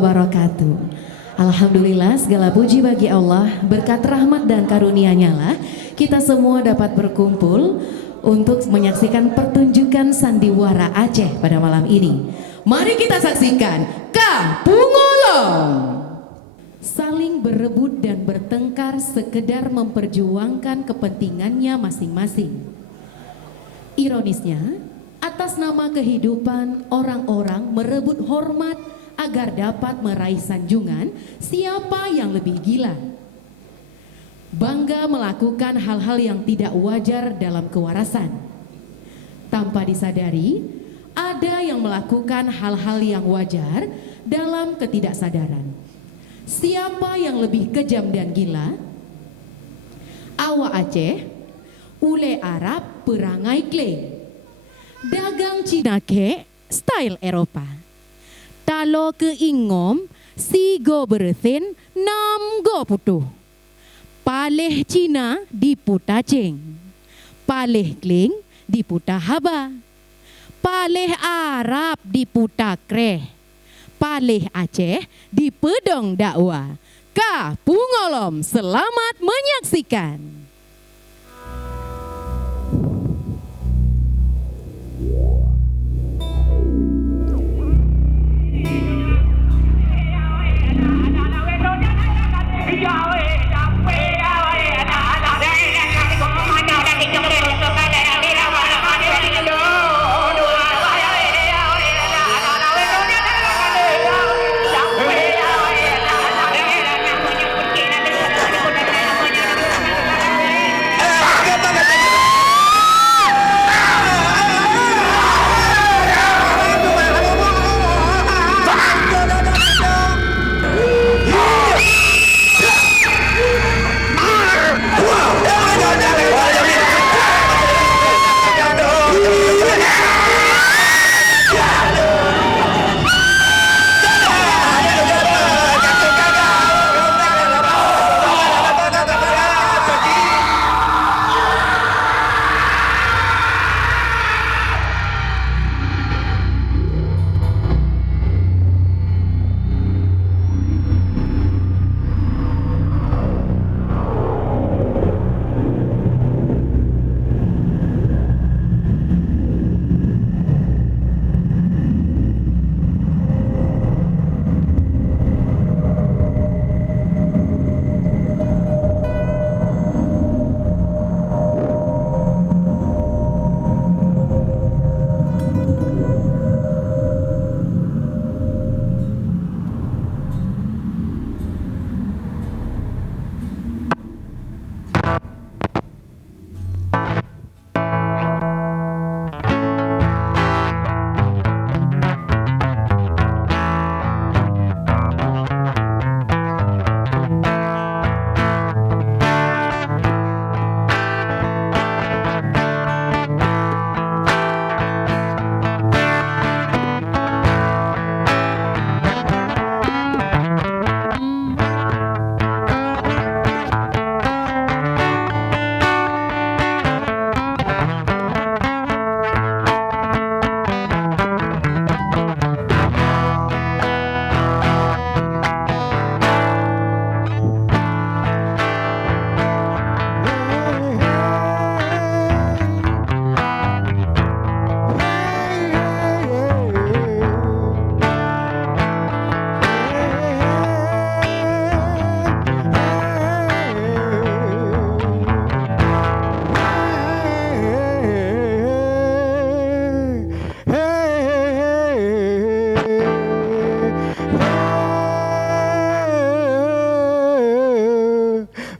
wabarakatuh. Alhamdulillah, segala puji bagi Allah, berkat rahmat dan karunia-Nya lah kita semua dapat berkumpul untuk menyaksikan pertunjukan sandiwara Aceh pada malam ini. Mari kita saksikan Kapungolong. Saling berebut dan bertengkar sekedar memperjuangkan kepentingannya masing-masing. Ironisnya, atas nama kehidupan, orang-orang merebut hormat agar dapat meraih sanjungan siapa yang lebih gila. Bangga melakukan hal-hal yang tidak wajar dalam kewarasan. Tanpa disadari, ada yang melakukan hal-hal yang wajar dalam ketidaksadaran. Siapa yang lebih kejam dan gila? Awak Aceh, ule Arab, perangai Kleng. Dagang Cina ke, style Eropa. Talo ke ingom, si go berthin, nam go putuh. Paleh Cina diputa ceng. Paleh Kling diputa haba. Paleh Arab diputa kreh. Paleh Aceh dipedong dakwah. Kapungolong, selamat menyaksikan.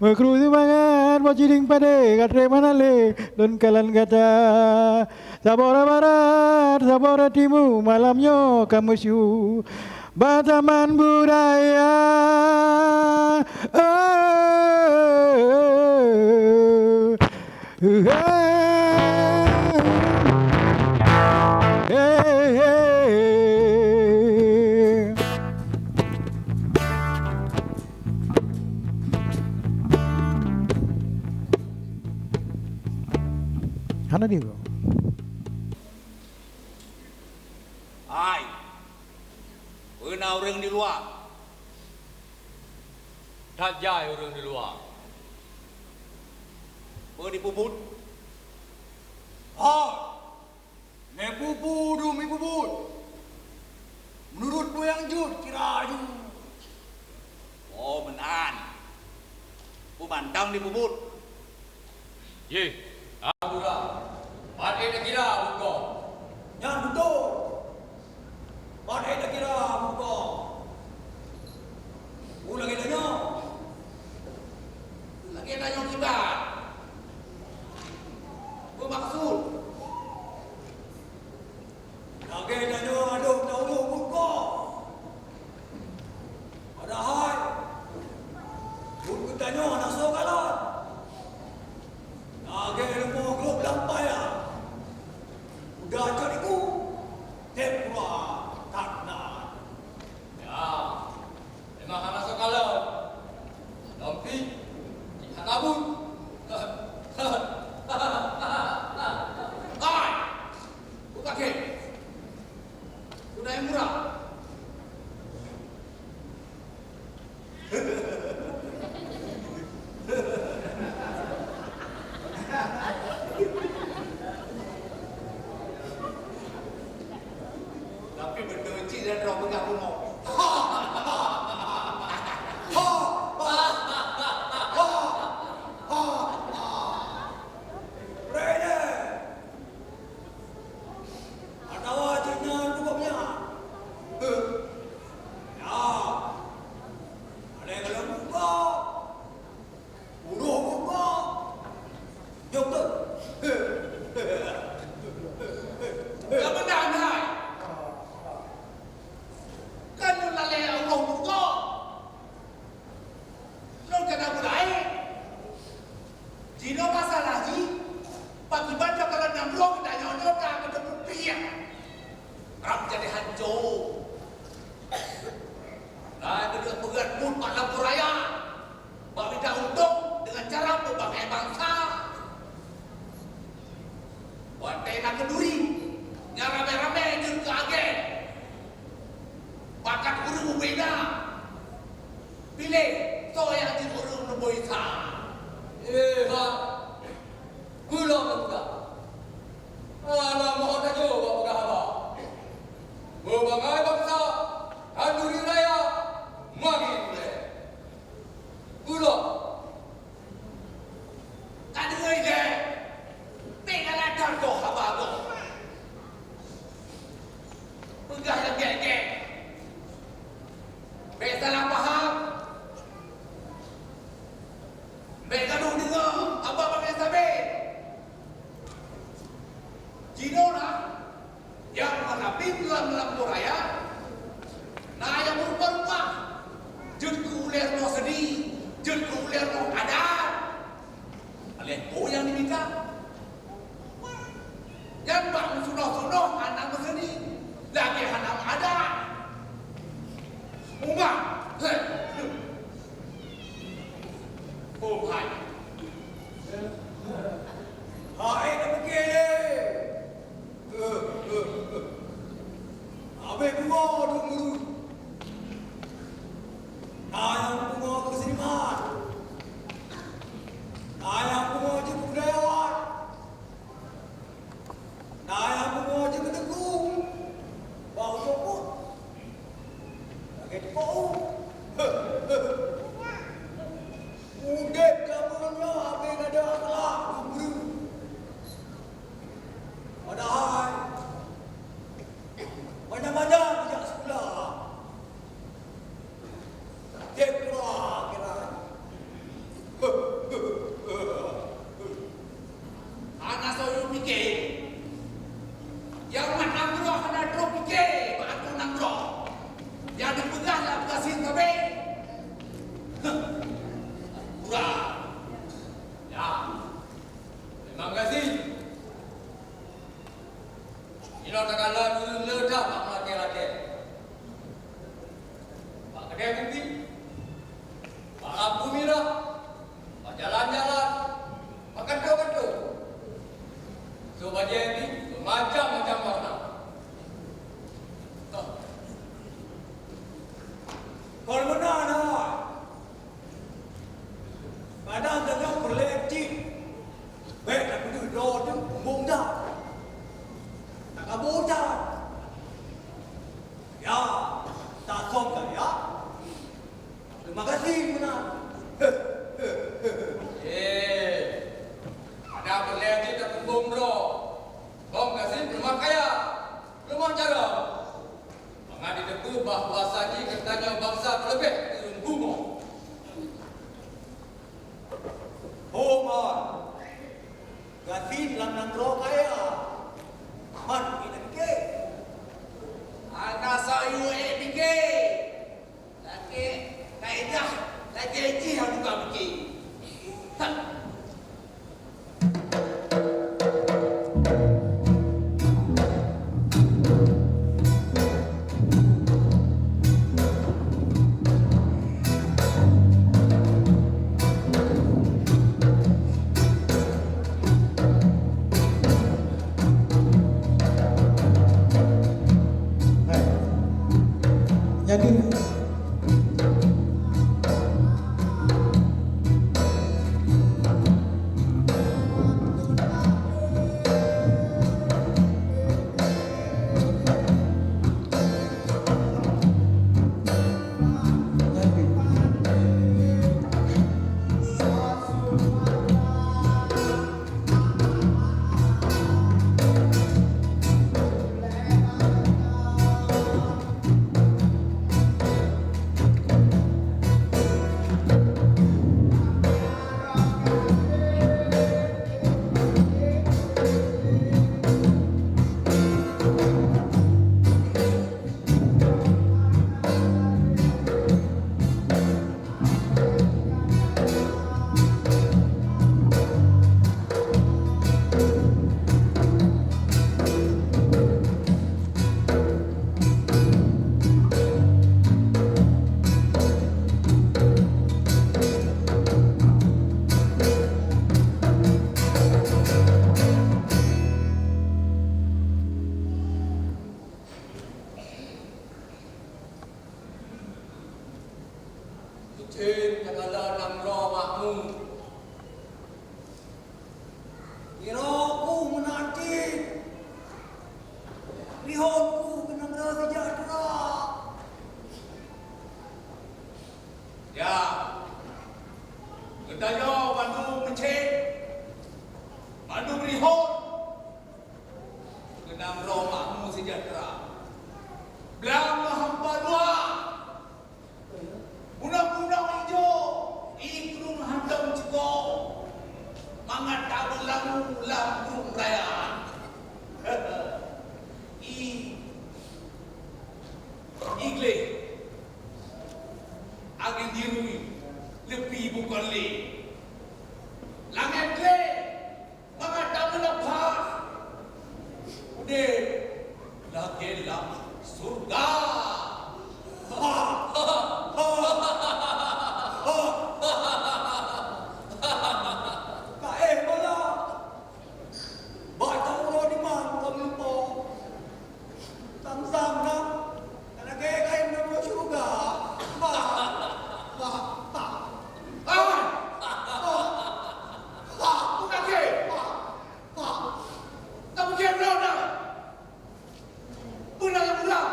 Makruh semangat waciding pade katre manale don kalan kata sabora barat sabora timur malamnya kamu syu bataman budaya Hana dia kau? Ai, pernah orang di luar luar. Tak jai orang di luar. Apa dipuput? Ne pupu du mi puput. Menurut yang jut kira ju. Oh, menan. Pemandang dipuput. Ye, aku dah. Pakai nak kira buka. Yang betul. Padai tak kira buka. Lagi tanya. Lagi tanya kita. Apa maksud? Lagi tanya aduh tahu buka. Padahal aku tanya nak sokalan. Lagi lemo klub lampai ya. Udah cariku. Tepura tak nak. Ya, memang anak sekolah. Tapi, kita kabur. Hai, buka ke. Sudah yang murah. Tapi berdoci dan roh pegang rumah. Yang benar, Hai. Kan nun lalai Allah buka. Nun kena mulai. Jino masalah ji. Pagi baca kalau namrong kita nyonok tak ada berpihak. Ram jadi hancur. Nah, itu pegat pun Pak Lampu Raya. Pak minta untung dengan cara membangun bangsa. Wantai nak kenduri. Yang rame-rame jun ke agen. Bakat guru beda. Pilih so yang jun urung nomboi sa. Pak. Gula muda. Anak mohon saja buat pegang apa. Membangai bangsa. Kanduri raya. Makin boleh. Gula. Kanduri je. Tinggal ajar doh apa-apa. Pegah yang gek-gek. Baik salah faham. Baik gaduh dengar. Apa pakai sabit. Cino lah. Yang menapik dalam lampu raya. Nah yang berubah-ubah. Jut kuler no sedih. Jut kuler no adat. Alias yang diminta. Yang bang sudah-sudah anak bersedih. Lagi anak ada. Umar. Oh, hai. Hai nak pergi ni. Habis bunga tu guru. Ayam bunga kesenian. Ayam bunga je kebudayawan. Ayam bunga je keteguh. Bau soput. Lagi bau. Udah zamannya habis ada akhlak guru. Padahal mana-mana sejak sekolah Kadang kadang berlecit. Baik aku duduk tu bumbung dah. Tak kabur dah. Ya, tak songkak ya. Terima kasih benar. Ada berlecit dan bumbung bro. Bong kasih rumah kaya. Rumah cara. Mengadi debu bahawa saji katanya bangsa terlebih turun bunga. Oh man. Gatin lang ng draw kaya. Man, inagke. Anak saya BK. Lagi kaedah, lagi leceh yang bukan BK. Tak. Jadi Icin katalah nam roh makmu. Kiraku menanti. Lihonku kena merasa sejahtera. Ya. Kedaya Bandung mencet. Bandung rihon. Kenam roh makmu sejahtera. Belang hampa dua. Undang-undang hijau. Ikrung hantam cekok. Mangat tak berlalu lampu perayaan. Igle. Angin dirui. Lebih bukan le. Langit le. Mangat tak berlepas. Udah. Lagi lah surga. Kae bola. Baca ulo di mana kamu lupa. Sam-sam nak. Karena kae nama surga. Bukan ke? Tak mungkin belau dah. Benar yang belau.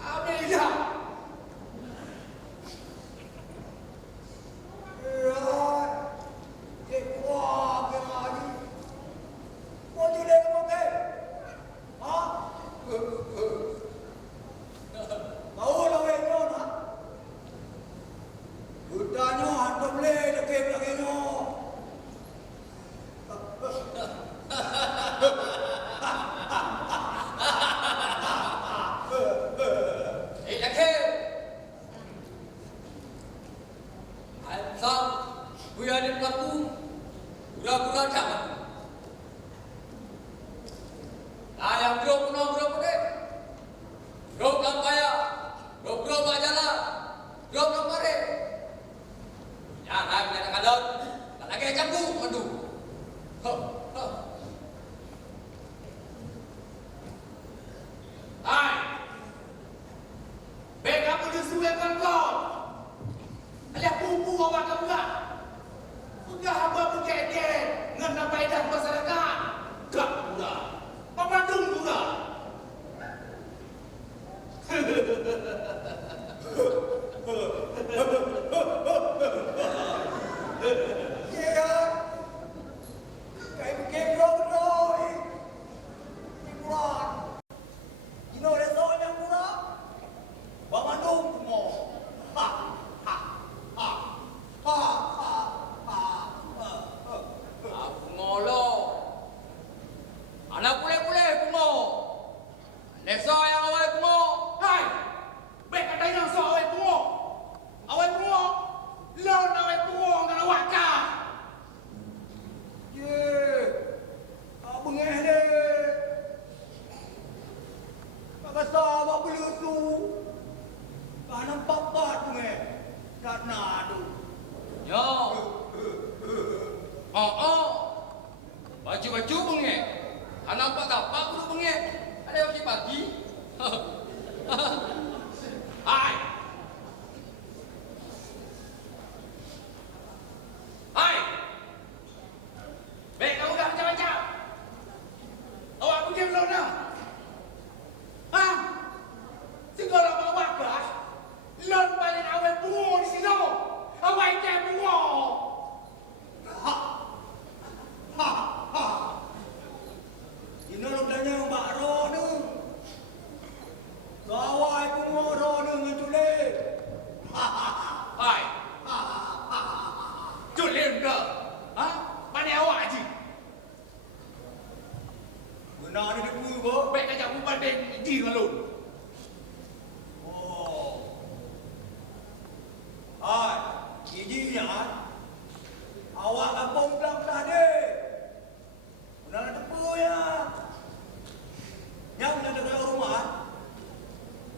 Ambil dah. Baik kamu disuaikan kau. Alias pupu awak ke pegah. Pegah apa berkait-kait dengan nabaidah masyarakat. Gak pula. Pemadung pula. Ya, kayak bikin roh hiburan. Ino resonya murah. Bandung semua. Ha ha ha ha ha ha. Aku ngolo. Anak boleh bungo. Nesa yang awal bungo. Hai. Baik kata yang so awak bungo. Awak bungo. Lon awak bungo dengan awak kah. Ye. Apa ngeh deh. Kakak sahabat belusu. Kah nampak pat ngeh. Karena aduh. Yo. Baju-baju bengek. Anak apa kudu bengek. Ada yang pagi. Hai. Hai. Baik kamu dah macam-macam. Awak pergi belum dah? Hah? Segala bawa kah? Lon balik awak bungo di sini. Awak ikan bungo. Ini rupanya Mbak Ro ni. Gawai bungo Ro ni ngecule. Hai. Julim ke? Hah? Mana awak je? Benar ni depu ke? Baik kajak berbanding di dengan lon. Oh. Hai, giginya. Awak kampung belah-belah deh. Benar depu ya. Yang nak dekat rumah.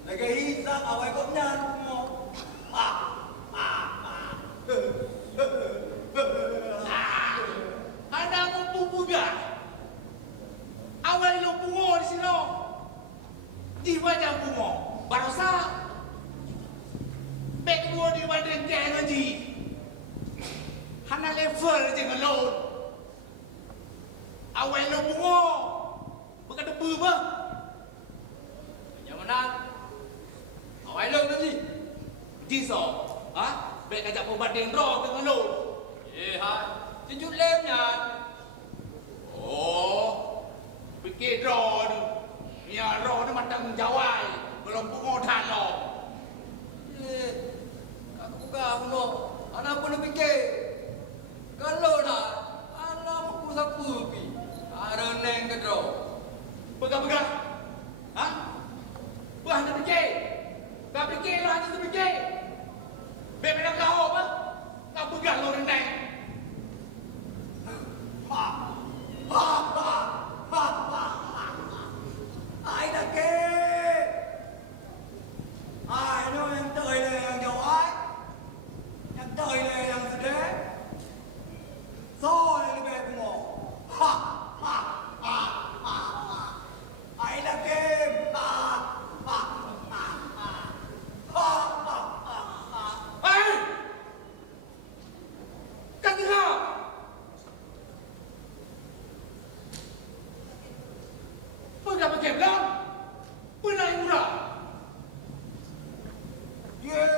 Lagi hisap awak ikutnya semua. Ada mampu buga. Awal lo bungo di sini. Di wajah bungo. Barosa. Baik bungo di wajah kaya ngaji. Hana level je dengan laut. Awal lo bungo. Bukan debu apa? Yang mana? Awak elok nanti. Di so. Ha? Baik kajak berbanding roh dengan laut. Hai. Tunjuk lemnya. Oh. Fikir roh tu. Ya roh tu macam jawai. Belum bungo tanah. Aku buka ulo. Anak pun fikir. Kalau nak, anak aku sapu pi. Ada neng kedro. Pegang-pegang. Ha? Buah tu fikir. Kau fikir lah tu fikir. Baik nak kau apa? Kau pegang lo renang. Ai dah ke? Ai no yang tơi le yang jauh ai? Yang tơi le yang sedih. So yang lebih bungo. Ai dah ke? Hei! Kata kau! Pegang pakai belang. Pernah yang murah. Ye,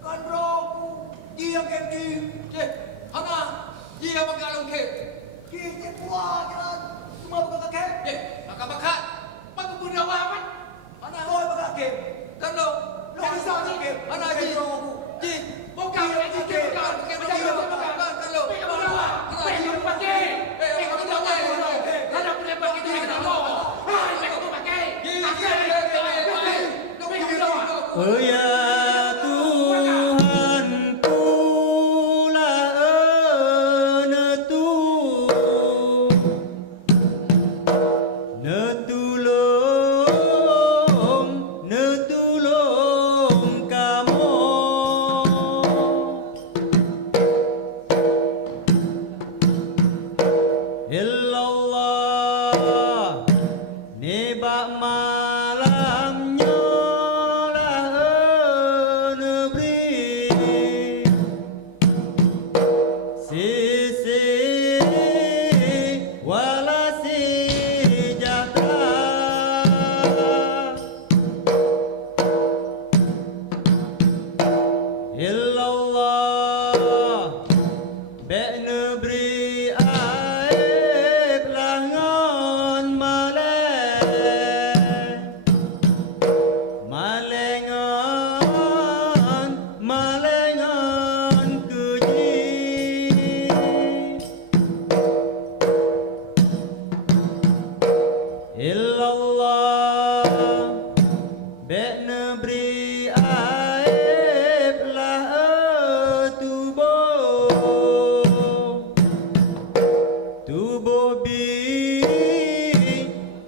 kan roku. Dia ke. Ye, hana. Dia bagalong ke. Kita buah jalan. Semua bagal ke. Ye, bagal bakat. Maka guna apa? Hana. Kau bagal ke. Kan lo. Lo bisa ke. Hana ji. Ji. Bukan lagi ke. Bukan. Kan lo. Pegang belang. Pegang pakai. Pegang pakai. Hana boleh pakai duit tak mau. Hai, pegang pakai. Pegang belang. Oh ya Tuhanku la netulung kamu Bek negeri aib langon maleng Malengan, malengan keji Illallah Bek negeri aib lah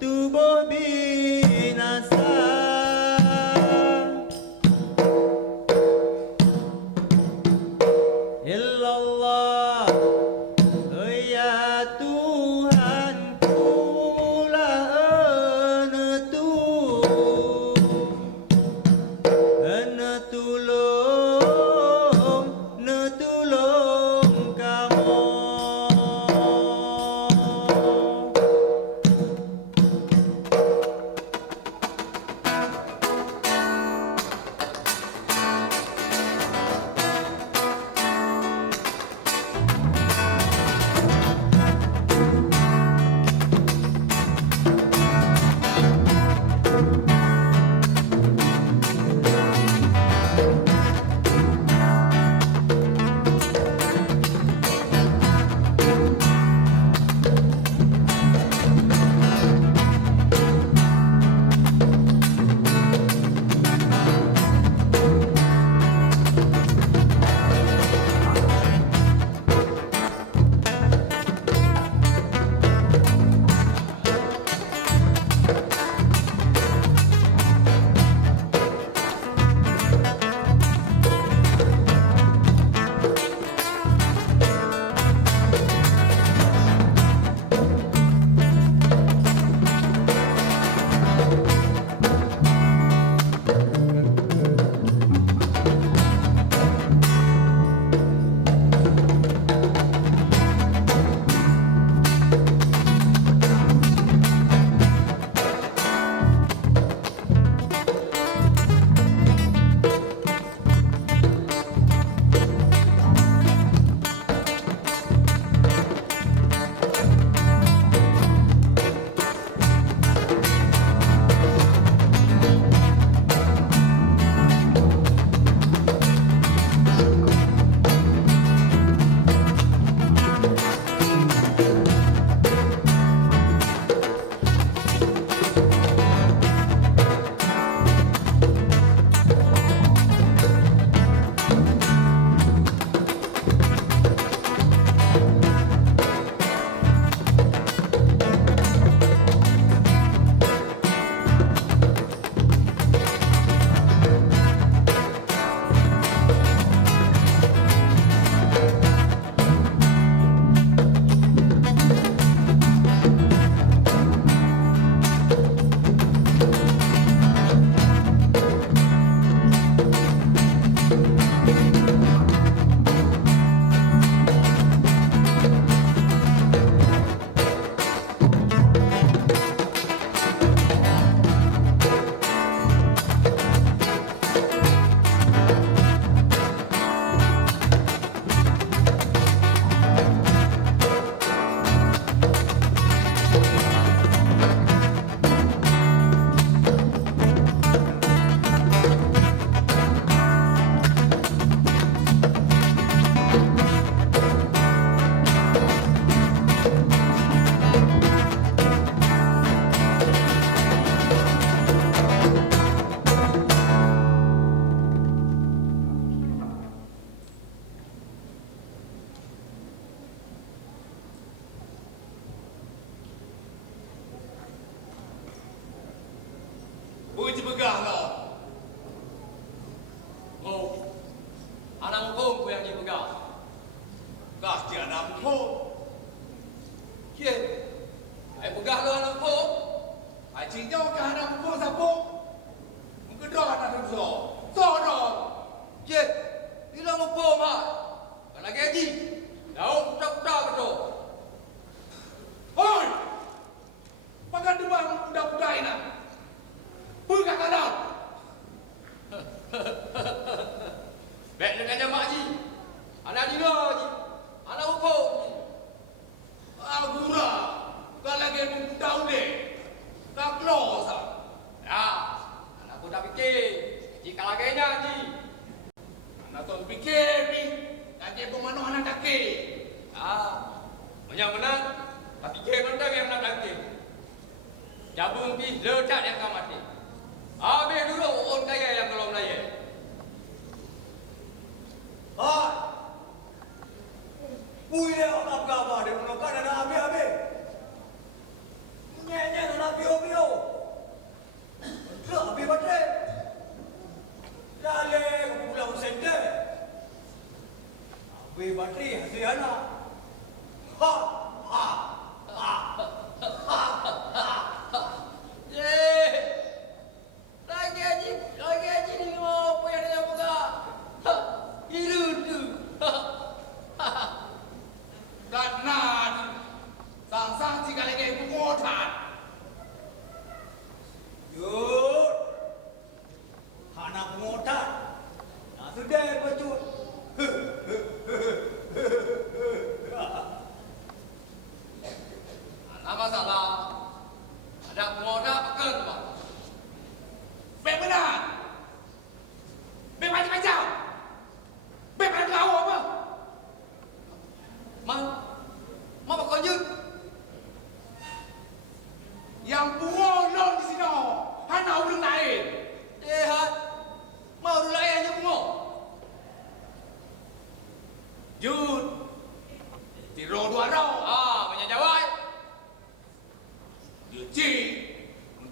tubuh binasa Illallah ya Tuhanku lah netulung kamu Puji begahlah. Oh, anak pun yang dibegah. Kah dia anak pun. Ye, ai begahlah anak pun. Acinya kah anak pun sapuk. Mungkin dah anak so. Sono. Ye, hilang apa mak? Kalau gaji, lau tak betul. Hoi. Pakai demam budak-budak ini. Buka kanan. Baik dengannya mak ji. Anak dina ji. Anak Yang menang, tapi game menang yang nak nanti. Cabung pi lecat yang akan mati. Habis dulu orang kaya yang belum layak. Ah. Pui dia orang apa dia menokar dan habis-habis. Nyanyi nak bio-bio. Habis baterai. Lale pulau sender. Habis baterai hasil anak. Ha ha ha. Lagi ni mau apa yang dia buka? Hiru tu. Karena sang-sang jika lagi pengotan. Yud. Anak pengotan. Nah sudah becut. Ada masalah. Ada pengoda pekan tu. Baik benar. Baik macam-macam. Baik pada kau apa? Mak kau jut. Yang pengotan di sini. Hana orang lain. Hat. Mau dulu ayahnya bungo. Jud. Tiro dua roh. Menyajawai. Yuci.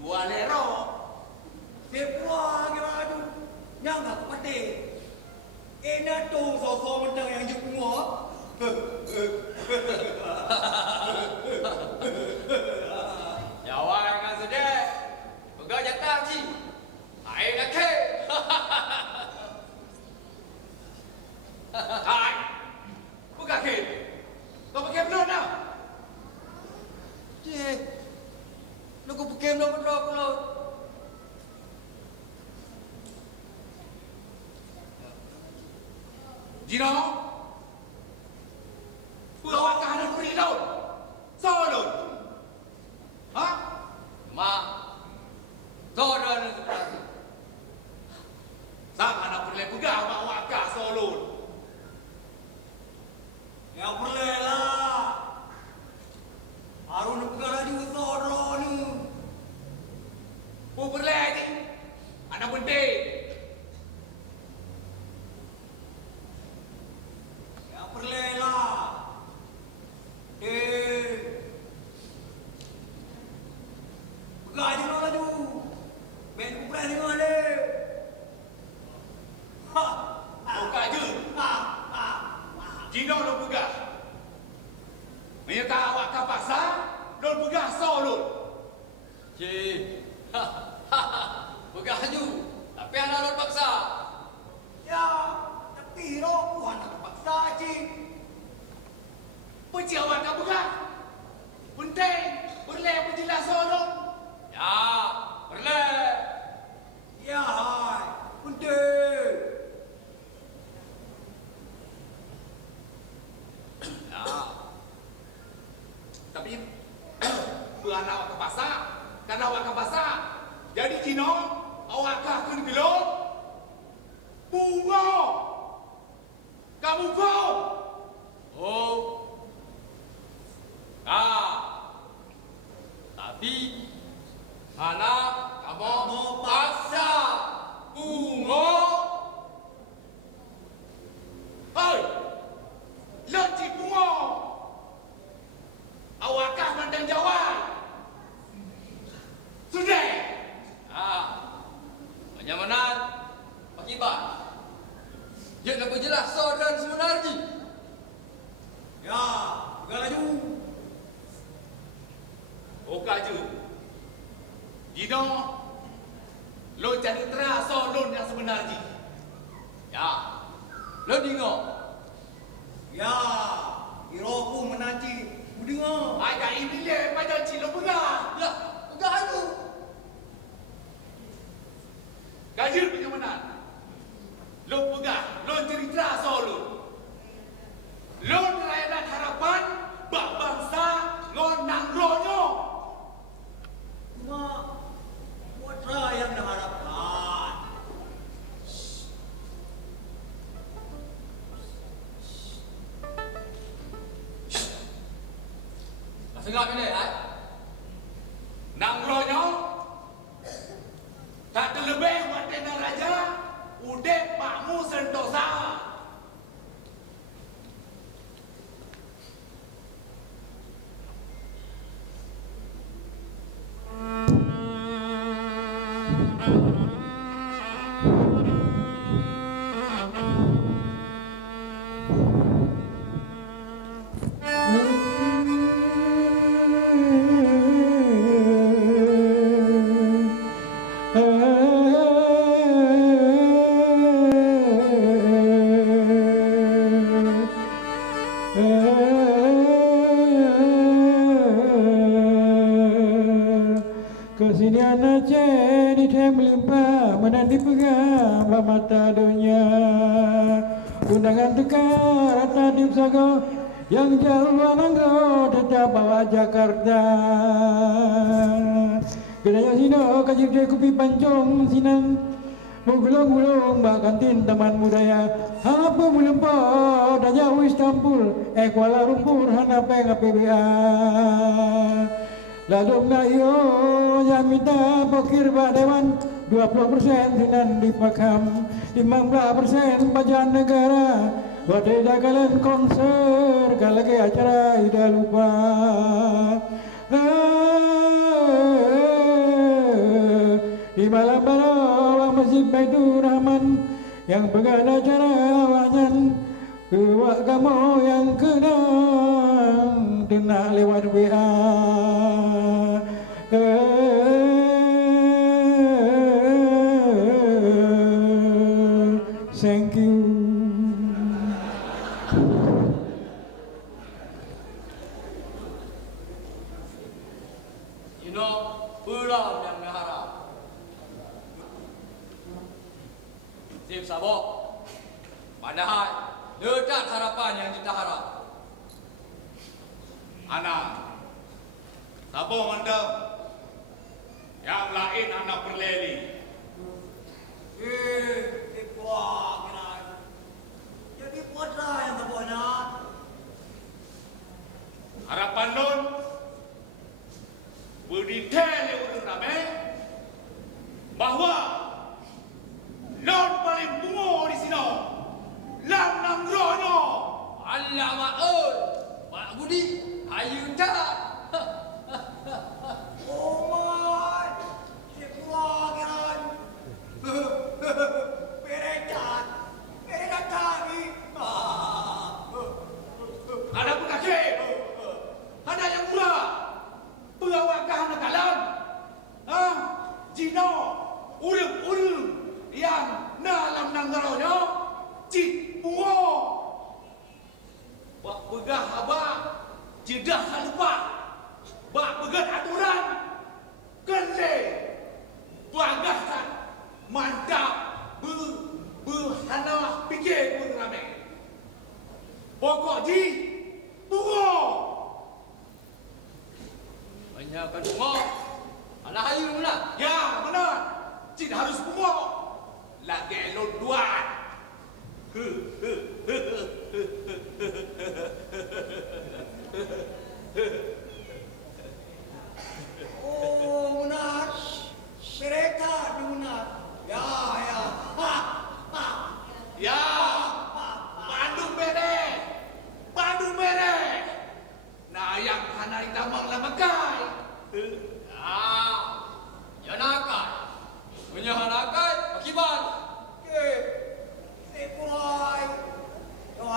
Dua lero. Sepuang yang ada. Yang tak mati. Ina tu sosok mentang yang juk semua. Jawai dengan sedih. Pegang jatah ji. Air dah ke. Hai. Bukan kid. Kau pakai belum dah? Cik. Lu kau pakai belum betul kalau. Jino. Bukankah ada beri laut? Solo. Hah? Mak. Toran sebenarnya. Sang anak boleh pegang bawa ke Solo. Yang boleh lah. Harun pegang laju soro ni. Boleh ni. Anak penting. Yang boleh lah. Pegang je lah laju. Ben kumpul dengan dia. Ha. Buka je. Ha. Ha. Jino lo pegang. Menyata awak ke pasar, lo pegang Solo. Cik. Pegang ju. Tapi anak lu paksa. Ya, tapi roh Tuhan tak terpaksa, cik. Pergi awak ke pegang. Penting. Boleh penjelas Solo. Ya. Boleh. Ya, hai. Penting. Ya. Tapi beranak awak ke pasar. Karena awak ke pasar. Jadi Cino, awak akan gelap. Bunga. Kamu kau. Oh. Tapi anak kamu paksa bungo. Hei. Leci bunga. Awak akan menjawab. Sudah. Penyamanan akibat. Dia nak jelas soalan sebenarnya. Setengah minit, hai. Nangronyo tak terlebih watena raja udek pakmu sentosa. Kesinian Aceh di Teng melimpah menanti pegang mata dunia. Undangan tekar Tadip Sago yang jauh Anangro tetap bawa Jakarta. Gedanya sino kajib jai kupi pancong sinan Mugulung-gulung mbak kantin taman budaya. Apa mulempo dan jauh Istanbul Kuala Lumpur hanapeng PBA. Lalu ngayo yang minta pokir Pak Dewan 20% sinan dipakam 15% pajak negara. Wadai kalian konser kalagi acara ida lupa. Di malam baru Masjid Baitur Rahman yang pegang acara lawanyan Kewak kamu yang kenang Dena lewat WA. Thank you. You know, pulau yang berharap. Sim sabok. Padahal dekat harapan yang kita harap. Anak, sabo mendem, yang lain anak berleli. Kuat kan. Jadi putra yang kebuana. Harapan nun, berdetail yang udah rame, bahwa non paling bungo di sini, lam nangronyo. Alamak oi, Pak Budi, ayu tak? Oh my. Si kuat kan. Perekat. Perekat lagi. Ada pengakhir, ada yang murah, pengawakah anak kalan, Jino, urung yang nalam nanggaronya, cik bungo, bak begah abah, jedah lupa, bak begat aturan, kele, bagahkan, mantap, berhana pikir pun ramai. Pokok ji, bungo. Banyakkan bunga. Anak ayu mana? Ya, benar. Cik harus bungo. Lagi londuan. Oh, benar. Perekat ni benar. Ya. Ya, Bandung mereh. Bandung mereh. Nah, yang hanai tamang lamakai. Ya nakai. Punya nakai akibat. Si kuat. Ya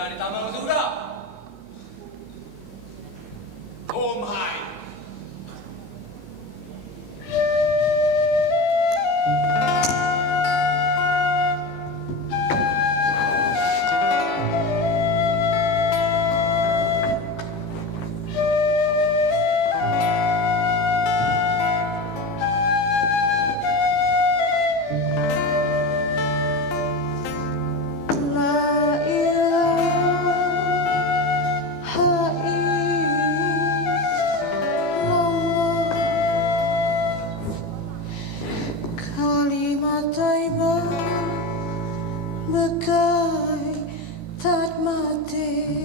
benar di taman surga. Om Hai. Kalimat Thaibah bekai tak mati,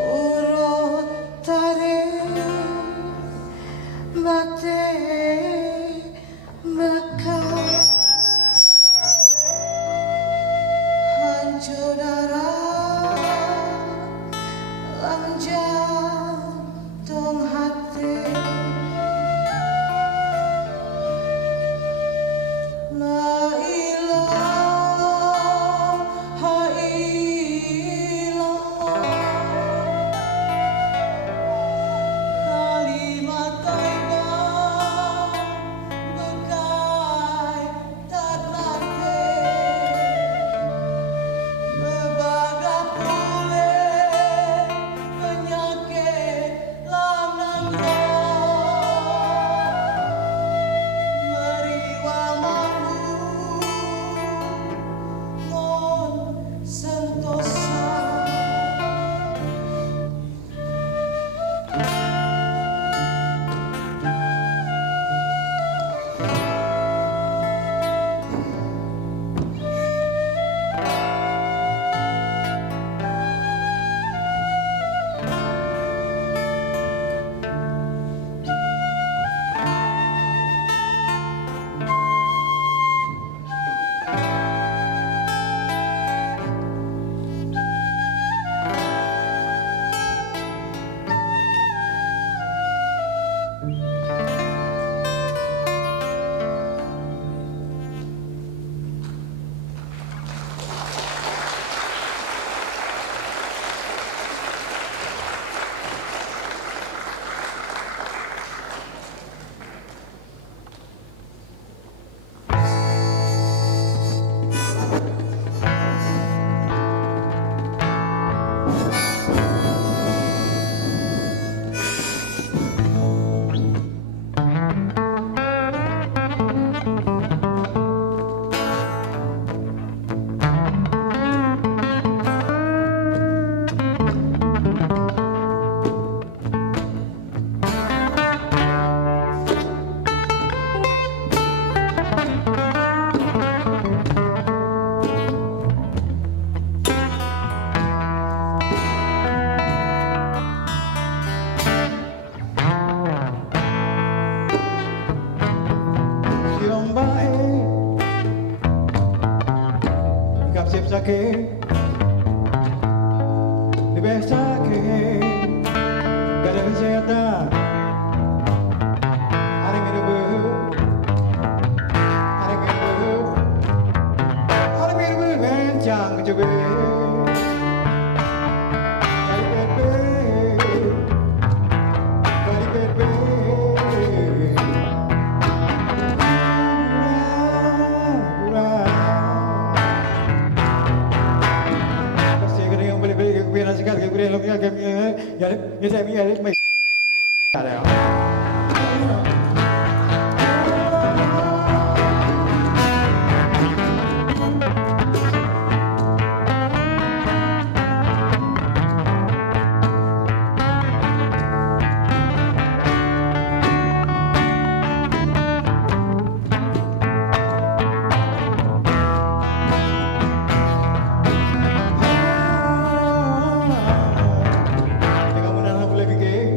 urut tarikh batik bekai hancur darah lan jantung hati. La ilaha illallah, kalimat Thaibah bekai tak mati, bebaga pulih penyakit lam meriwang mampu non sentosa. Siang baik, ikap sip sakit, lebih sakit, gak ada kesehatan. Hari minggu, bencang coba. Ya saya punyaไม่แล้วKamu nak boleh fikir